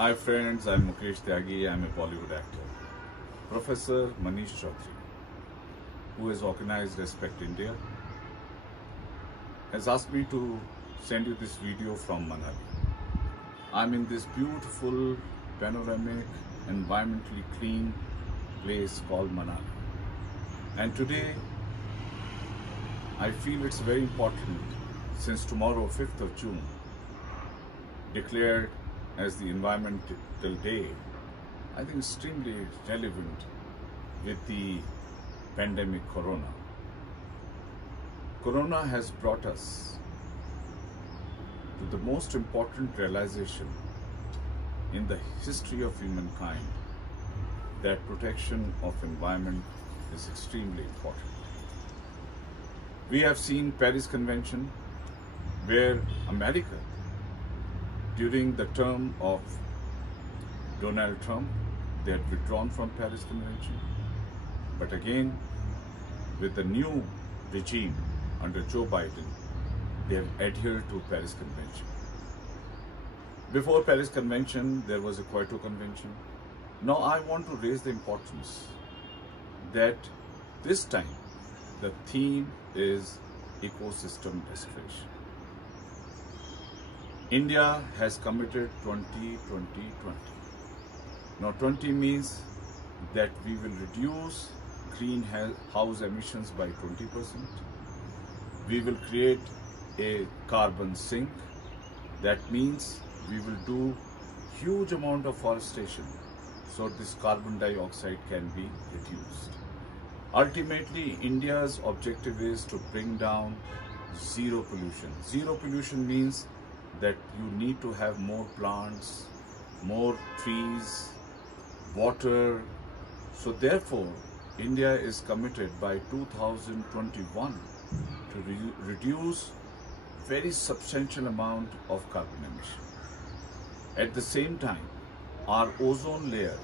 Hi friends, I'm Mukesh Tyagi. I'm a Bollywood actor. Professor Manish Chaudhary, who has organized Respect India, has asked me to send you this video from Manali. I'm in this beautiful, panoramic, environmentally clean place called Manali. And today, I feel it's very important, since tomorrow, 5th of June, declared as the Environmental Day, I think extremely relevant with the pandemic Corona. Corona has brought us to the most important realization in the history of humankind, that protection of environment is extremely important. We have seen Paris Convention, where America, during the term of Donald Trump, they had withdrawn from Paris Convention. But again, with the new regime under Joe Biden, they have adhered to Paris Convention. Before Paris Convention, there was a Kyoto Convention. Now I want to raise the importance that this time the theme is ecosystem restoration. India has committed 20-20-20. Now 20 means that we will reduce greenhouse emissions by 20%. We will create a carbon sink. That means we will do huge amount of forestation so this carbon dioxide can be reduced. Ultimately, India's objective is to bring down zero pollution. Zero pollution means that you need to have more plants, more trees, water. So therefore, India is committed by 2021 to reduce very substantial amount of carbon emission. At the same time, our ozone layer,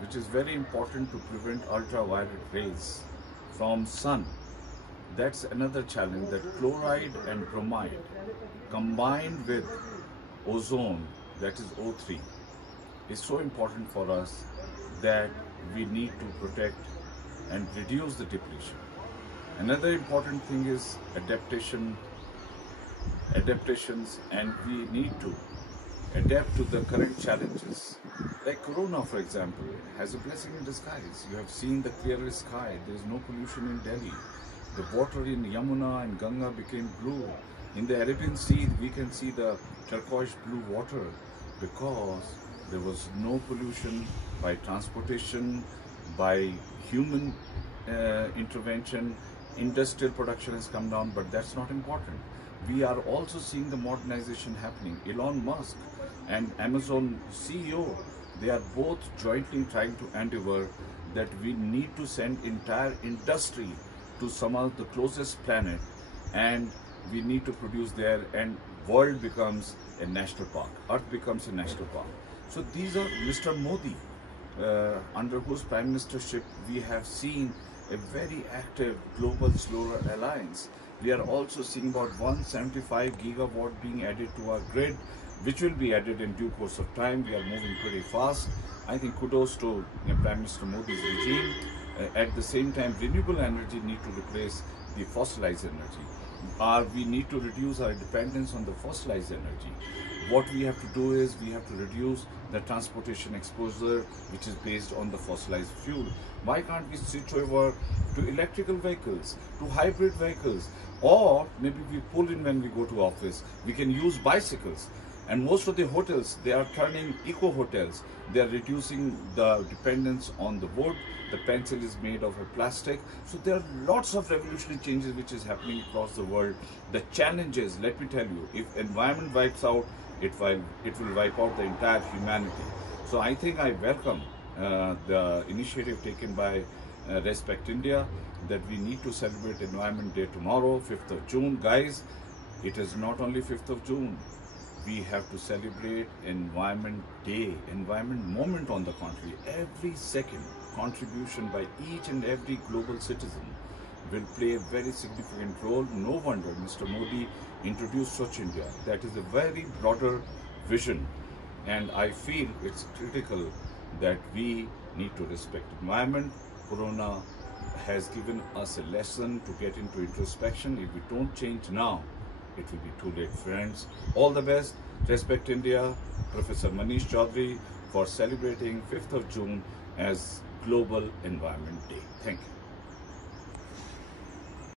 which is very important to prevent ultraviolet rays from sun, that's another challenge, that chloride and bromide combined with ozone, that is O3, is so important for us that we need to protect and reduce the depletion. Another important thing is adaptations, and we need to adapt to the current challenges. Like Corona, for example, has a blessing in disguise. You have seen the clearer sky. There is no pollution in Delhi. The water in Yamuna and Ganga became blue. In the Arabian Sea, we can see the turquoise blue water because there was no pollution by transportation, by human intervention. Industrial production has come down, but that's not important. We are also seeing the modernization happening. Elon Musk and Amazon CEO, they are both jointly trying to endeavor that we need to send entire industry to some of the closest planet, and we need to produce there, and world becomes a national park. Earth becomes a national park. So these are Mr. Modi, under whose prime ministership we have seen a very active global solar alliance. We are also seeing about 175 gigawatt being added to our grid, which will be added in due course of time. We are moving pretty fast. I think kudos to Prime Minister Modi's regime. At the same time, renewable energy need to replace the fossilized energy. We need to reduce our dependence on the fossilized energy. What we have to do is we have to reduce the transportation exposure, which is based on the fossilized fuel. Why can't we switch over to electrical vehicles, to hybrid vehicles, or maybe we pull in when we go to office. We can use bicycles. And most of the hotels, they are turning eco hotels. They are reducing the dependence on the wood. The pencil is made of a plastic. So there are lots of revolutionary changes which is happening across the world. The challenges, let me tell you, if environment wipes out, it will wipe out the entire humanity. So I think I welcome the initiative taken by Respect India, that we need to celebrate Environment Day tomorrow, 5th of June. Guys, it is not only 5th of June. We have to celebrate Environment Day, environment moment on the country. Every second contribution by each and every global citizen will play a very significant role. No wonder Mr. Modi introduced Swachh India. That is a very broader vision And I feel it's critical that we need to respect environment. Corona has given us a lesson to get into introspection. If we don't change now, it will be too late, friends. All the best. Respect India, Professor Manish Chaudhary, for celebrating 5th of June as Global Environment Day. Thank you.